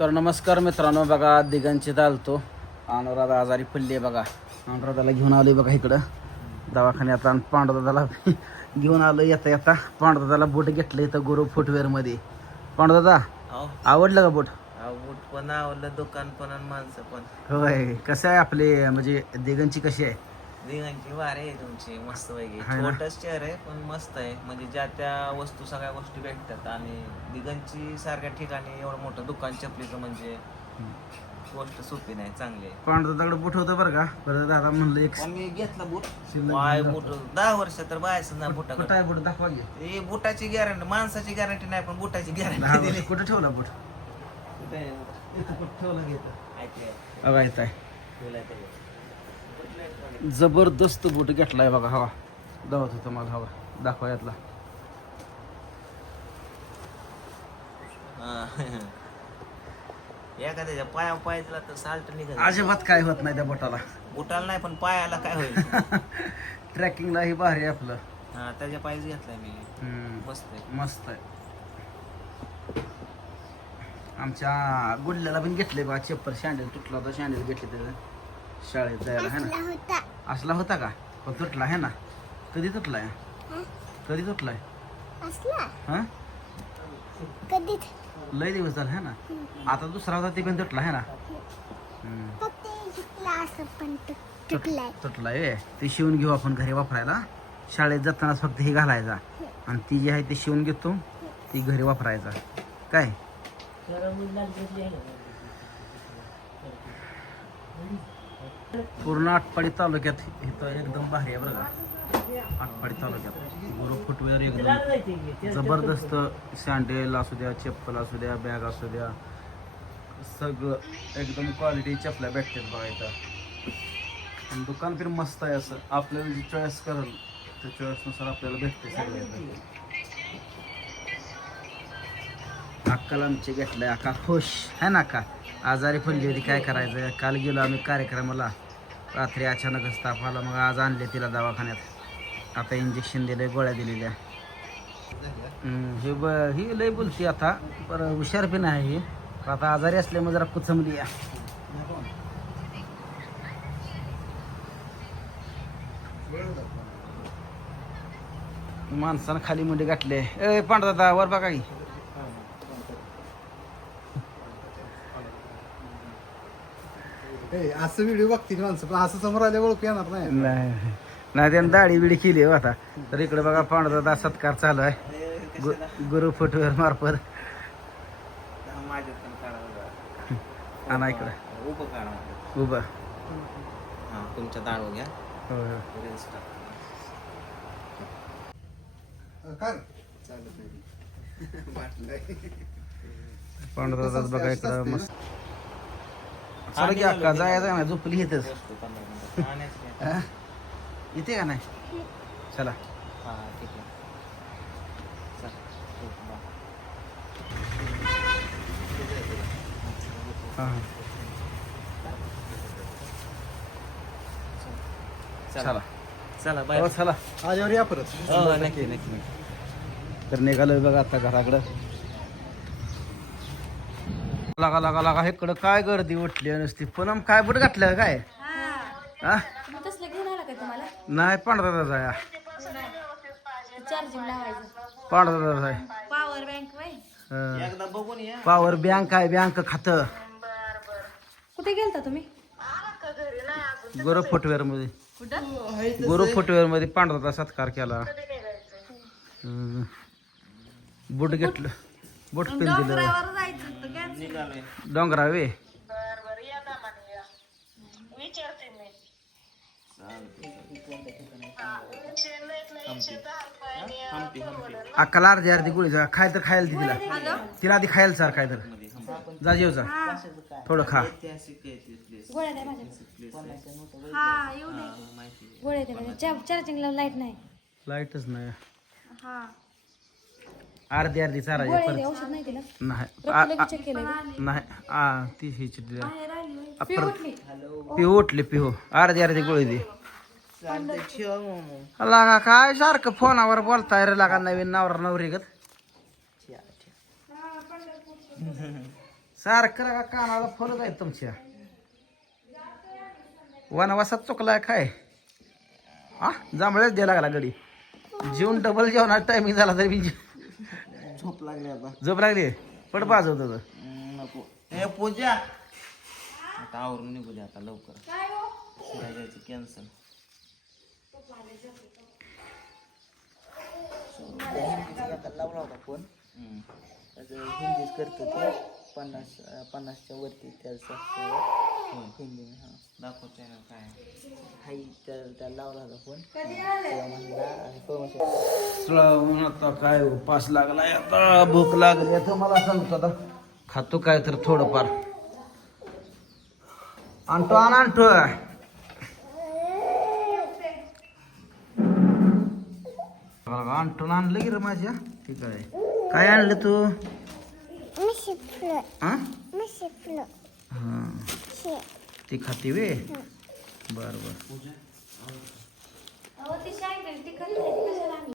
तर नमस्कार मित्रांनो बघा दिगंचित आलतो अनुराधा आजारी पडली आहे बघा. अनुराधाला घेऊन आलोय बघा इकडं. दवाखान्यात आणि पांडुदादाला घेऊन आलो येता येता पांडुदादाला बोट घेतलं इथं गुरु फुटवेअरमध्ये पांडुदादा अहो आवडलं का बोट बूट पण आवडलं दुकान पण आणि माणसं पण. होय कसं आहे आपले म्हणजे दिगंची कशी आहे? दिघांची वारे आहे तुमची मस्त पैकी हाय ना? छोटच चेअर आहे पण मस्त आहे. म्हणजे ज्या त्या वस्तू सगळ्या गोष्टी भेटतात. आणि दिघांची सारख्या ठिकाणी एवढं मोठं दुकान चपलीचं म्हणजे गोष्ट सोपी नाही चांगली आहे. पांडुदादाकडे बोट होतं बरं का? बरं दादा म्हणलं एक आम्ही घेतला बूट. शिल्लक वाय बूट. दहा वर्ष तर बायचं ना बुटा कुठं आहे बोट? दाखवा घे हे बुटाची गॅरंटी माणसाची गॅरंटी नाही पण बुटाची दहा गॅरंटी वर्ष. दिली. कुठं ठेवला बोट? कुठे आहे? ऐकलंय. बघा इथं? आहे. तुला ते- जबरदस्त बूट घेतलाय बघा हवा. दावत होतं मला हवा. दाखवा यातला. एखाद्याच्या पाया पाय दिला तर साल्ट निघत अजिबात काय होत नाही त्या बोटाला. बुटाला नाही पण पायाला काय होईल? ट्रॅकिंगला ही भारी आहे आपलं. हा त्याच्या पायच घेतलाय मी. हम्म, मस्त आहे. मस्त आहे. आमच्या गुडल्याला पण घेतले बघा चप्पल शँडल तुटला होता शँडल घेतले त्याचं. शाळेत जायला है ना? असला होता. का? पण तुटला आहे ना? कधी तुटलाय? कधी तुटलाय? हा? कधी लय दिवस झाला है ना? आता दुसरा होता ते पण तुटला आहे ना? हम्म. फक्त इथला असं पण तुट- तुटलाय. तुटलाय व्हय. ते शिवून घेऊ आपण घरी वापरायला. शाळेत जाताना फक्त हे घालायचा. आणि ती जी आहे ते शिवून घेतो. ती घरी वापरायचा. काय? पूर्ण आटपाडी तालुक्यात इथं एकदम भारी आहे का? आटपाडी तालुक्यात. गुरु फुटवेअर एकदम जबरदस्त सँडेल असू द्या चप्पल असू द्या बॅग असू द्या. सगळं एकदम क्वालिटी चपल्या भेटतात बघा इथं. आणि दुकान फिर मस्त आहे असं. आपल्याला जी चॉईस करेल त्या चॉईसनुसार आपल्याला भेटते सगळं. अक्काला आमचे घेतलंय अक्का खुश. है ना अक्का आजारी पडली होती काय करायचं? काल गेलो आम्ही कार्यक्रमाला. रात्री अचानकच ताप आला मग आज आणले तिला दवाखान्यात. आता इंजेक्शन दिलं गोळ्या दिलेल्या. हे ब ही लय बोलती आता पर हुशार पण आहे ही. आता आजारी असल्यामुळे जरा कुचमली या. माणसानं खाली मुंडे गाठले ए पांढरा वर बघा की ए, असं व्हिडिओ बघतील माणसं पण असं समोर आल्या ओळखू येणार नाही. नाही. नाही त्यानं दाढी बिडी केली हो आता. तर इकडे बघा पांढरा सत्कार चालू आहे. गु गुरु फुटवेअर मार्फत. माझ्या पण काढा आणा इकडं. उभं काढा उभं. हा तुमच्या घ्या. Reels टाका. काय? पांढरा बघा इकडं मस्त. चला की अक्का जायचं ना झोपली येतेच घ्या. इथे का नाही? चला. हा ठीक आहे. चल. हां हां. चला. चला. बाय हो चला. आल्यावर या परत. हो नक्की नक्की. तर निघालोय बघा आता घराकडं. लागा लागा लागा. इकडं काय गर्दी उठली नुसती? पूनम काय बुट घातलं काय? हा. तसलं घेऊन आला का तुम्हाला? नाही पांढरा चार्जिंग लावायचं. पांढरा जाय पॉवर बँक बाई एकदा बघून या. पॉवर बँक आहे बँक खात. कुठे गेलता तुम्ही? गुरु फुटवेअरमध्ये. कुठं? गुरु फुटवेअरमध्ये पांढरा सत्कार केला. हम्म. बूट घेतलं. बूट पिन दिलं. निघालोय. डोंगरावे हम्पी हम्पी अक्काला अर्धी अर्धी गोळी जा. खाय तर खायला दे तिला. तिला आधी खायला सर काय तर. जा जेव जा. थोडं खा. ऐतिहासिक आहे ती place. गोळ्या द्या माझ्या. Place आहे. हा येऊ दे हा, माहिती आहे. गोळ्या द्या माझ्या. चार्जिंगला लाइट नाही. लाईटच नाही. हा. अर्धी अर्धी चारायची परत औषध नाही नाही आ- लगेच आ- चेक केलं नाही आ ती ही द्या. फी उठली. पिहू उठली पिहू अर्धी अर्धी गोळी दे. लागा काय सारखं फोनावर बोलताय रे लागा नवीन नवरा नवरी गत. सारखं का कानाला फरक आहे तुमच्या. वनवासात चुकलाय काय? हा जांभळ्याच द्यायला लागला गडी. जेवण डबल जेवणार टायमिंग झाला तरी मी जेव- झोप लागली आता. झोप लागली? पड पाजवत होतं नको. हे पूजा. आता आवरून निघू दे आता लवकर. फिरायला जायचं कॅन्सल लावला होता फोन हिंदीच करतो ते. पन्नास पन्नासच्या वरती त्याचा हिंदी हा. दाखवते ना काय. त्याला लावला होता फोन. तेव्हा म्हणला आता काय उपास लागलाय आता? भूक लागली आता मला सांगतो आता. खातो काय तर थोडंफार. आणतो आण आणतो. आणतो आणलं की रे माझ्या? ठीक आहे काय आणलं तू? हा हा. ती खाती वे बरं बरं.